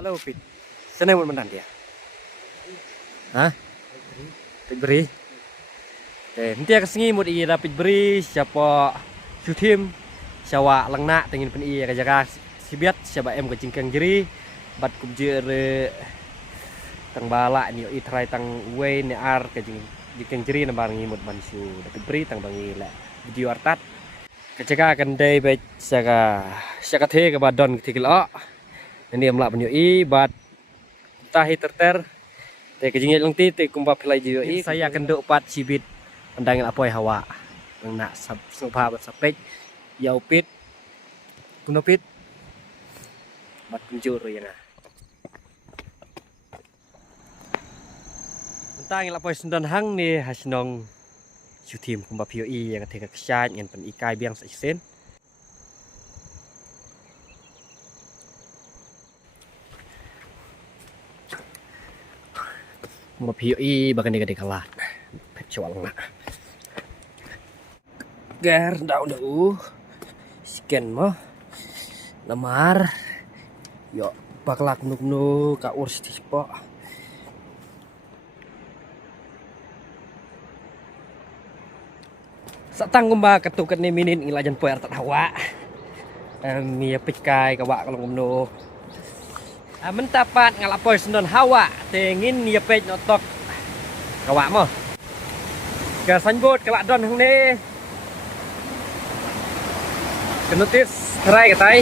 Halo, Pit. Senang menang dia. Hah? Pit beri. Nanti akan sengi mud iya pit beri siapa syutim siapa lengnak tengin pen iya kajaga sibiat siapa em ke cingkang jeri bat kubjir tang bala ni i try tang way ni ar ke cingkang jeri na barang imut mansu pit beri tang bangi la video artat kajaga akan day baik saka the ke badon tikil a ini amla penyo i bat tahi terter te kejingit lang ti te kumpa pilai jiyo i saya akan do pat sibit pandangin apoy hawa ng na subha bat sapek yaupit kunopit bat kunjur yan na pandangin apoy sundan hang ni hasnong syutim kumpa piyo i yang teka kesyat ngan pen ikai biang sa isen kumpa piyo i bagan ni kalat pecawal na ger daun scan mo lamar yo baklak nuknu ka urs tispo satang kumba katukan ni minin ilajan poer tak hawa mi pikai ka wa kalong kumno mentapat ngalapoy sendon hawa tengin ni pej notok ka wa mo ka sanbot kalak don hang ni kenutis terai katai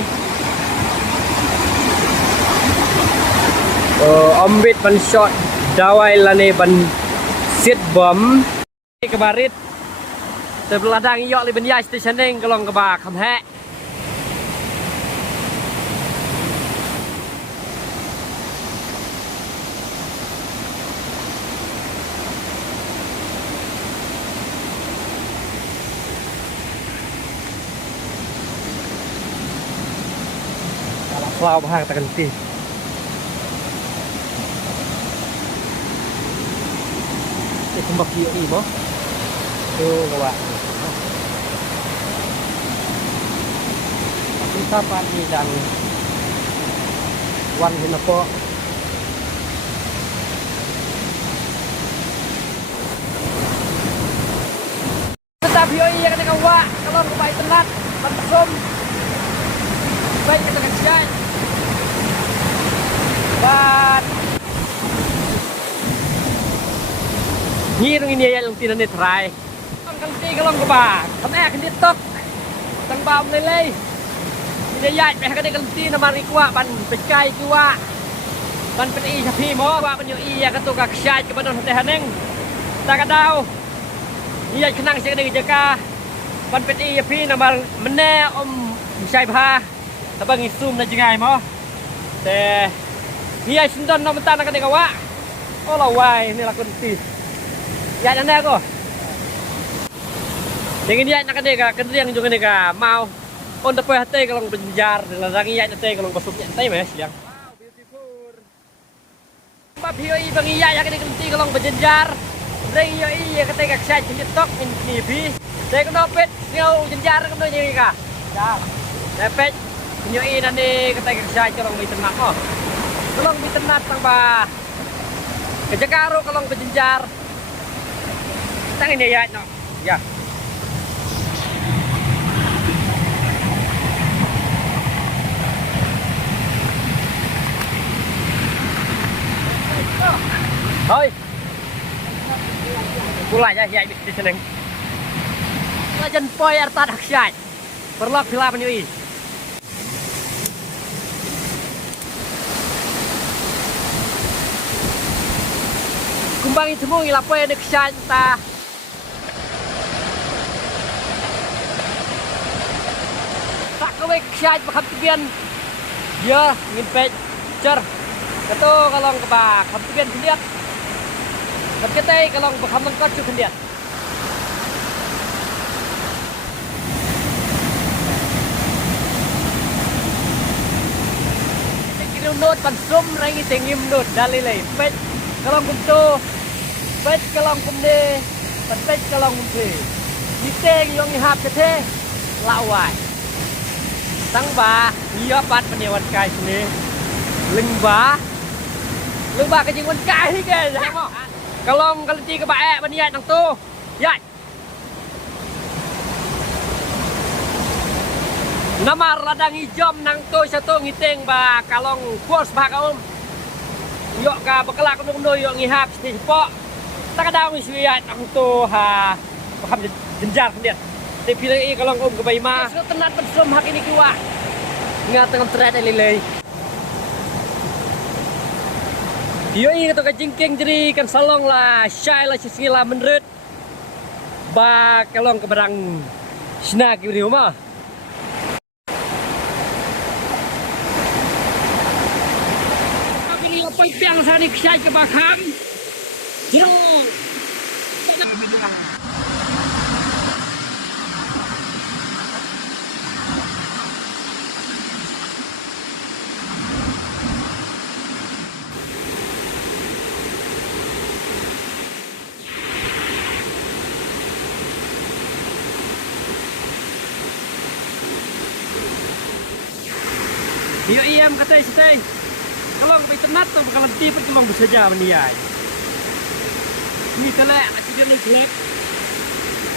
ombit ban shot dawai lane ban sit bom kebarit terbeladang yok li ben yai stationing kelong keba khamhe Lao bahang tak ganti. Ini kumbak iyo mo. Tuh kawan. Kita pagi dan wan hinapo. Tetap iyo iya kena kawa kalau kebaik tenat langsung baik kita kerjain. Dan ngirung ini ya yang tidak netrai kan ti kalong keba kan kan ditok tang bam lele ini ya pe kan kan ti na mari kwa ban pecai kwa ban pen sapi mo wa ban yo iya ka tu ka ksai ke banon teh haneng ta ka dau iya kenang se kan jaga ban pen sapi na mar mene sai bha ta bang isum na jingai mo teh iya sendon no mentana kan kawa oh lawai ini lakon ti ya nanda ko dengan ya nak deka kedriang juga deka mau on depoy hate kalong benjar larang iya hate kalong basuk nyantai mes yang wow beautiful mbap hiyo i bang iya ya kan ti kalong benjar reng iyo iya kate ka sai TikTok in TV te ko pet ngau benjar ko no ni ka ya nepet nyo i nani kate ka sai kalong mi tenak oh kalong bitenat tang ba kejakaro kalong bejenjar tang ini ya no ya thôi pula ya ya di seneng lajan poi arta daksyat perlok pila penyui kumbang itu mau ilapoy nek syanta tak kowe syat bakam tibian ya ngin pej cer ketu kalong kebak kam tibian kendiat ketai kalong bakam lengkot cu kendiat kini nut pansum rangi tengim nut dalilai pej kalong kuntu pet kalong kumde pet kalong kumde niteng yung ihap kete lawai tang ba iya pat penyewan kai sini lưng ba cái chuyện con cái thế kìa thấy không kalong kaliti ka bae ban yai nang tu yai nama radang hijom nang tu satu ngiteng ba kalong kuas ba ka yo ka bakalak nung yo ngihap sti po takadaw mi siyai nang tu ha bakam jenjar kendian te pilih kalong ka bai ma tenat pensum hak ini kiwa ngateng tret lelei Yo ini to ka jingking jadi kan salong lah syai lah sisila menurut ba kalong ke barang sina ki di rumah tapi ni apa piang sani syai ke bakam jiro Iyo iyam katay sitay. Kalong may tenat to bakalan tipot kalong besaja meniyay. Ini kala aja ni glek.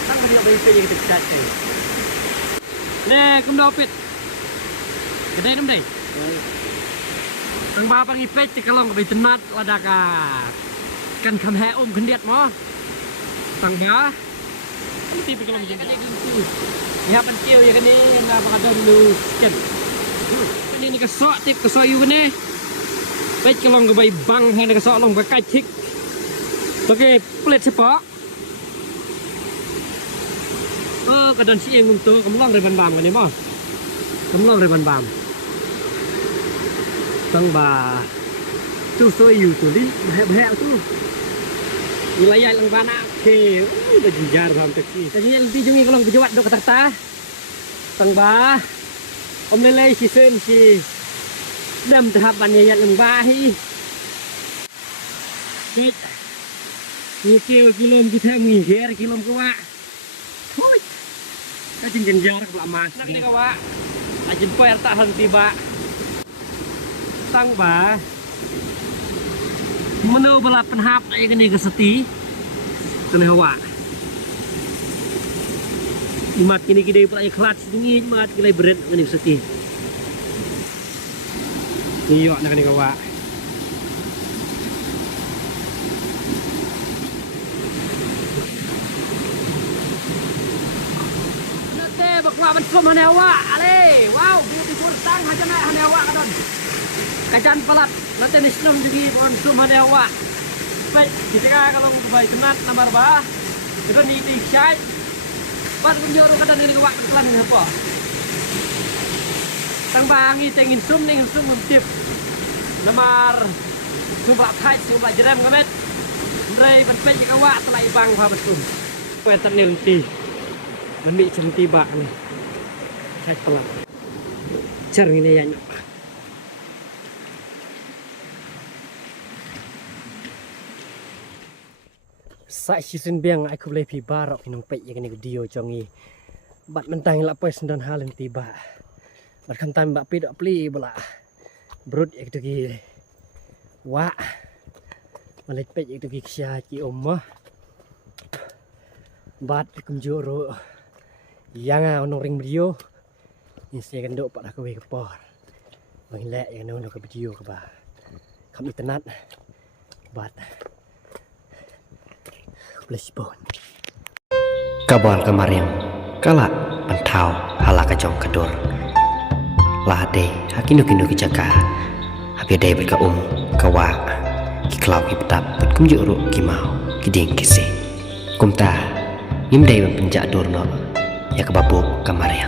Tang dia bay pay kita chat ni. Ne kum dopit. Kedai nam dai. Tang ba pang ipet kalong bay tenat ladaka. Kan kam he kendiat mo. Tang ba. Tipot kalong jadi kan tu. Ya pentil ya kan ni na baka dulu kan. Ini kesok tip kesok you ni. Baik kalau nggak baik bang hari kesok long pakai cik. Oke plate sepak. Oh kadang si yang untuk kemlong dari ban bam kan ni mah. Kemlong dari ban bam. Tang ba. Tu so you tu di heh tu. Wilayah lang bana ke. Udah jijar sampai sini. Jadi lebih jungi kalau berjawat dok kata. Tang ba. Om lelai si sen si đâm tháp bàn nhảy lưng ba hi chết như kêu kilo cứ thêm nghỉ ghé kilo các bạn thôi cái chân chân gió các bạn mà nanti các bạn aja poer tak henti ba tang ba menu bala penhap ay kani keseti kena hawa imat kini kidai pula ikhlas tinggi mat kidai berat kani keseti iyo na kani kawa nate bakwa ban som hanewa ale wow beautiful tang hajana hanewa kadon kajan palat nate nislam jadi ban som hanewa baik ketika kalau baik kenat nomor ba kita ni syai pas kunjoro kadang ni kawa kelan apa tang bangi tengin sum tip nomor sumpah khai sumpah jerem kamet ndrai ban pej kawa telai bang pha betum petan ni lenti mandi centi bak ni saya pelan cer ngini ya nyok sa season biang aku boleh pi barok minum pej yang ni video jongi bat mentang la pes dan hal tiba bat kantan bak pi dok pli bola brut ek tuki wa malet pej ek tuki ksia ki omma bat kumjoro yang ono ring video ni se kan dok pak aku we kepor bang lek yang ono ke video ke ba kami tenat bat Blessbon Kabal kemarin kala pentau hala kajong kadur lahade hakinu-kinu kijaka habiadai berka kawa kiklau kipetap petkum juru kimau kiding kisi kumta ngimdai penjak durno ya kebabuk kemarin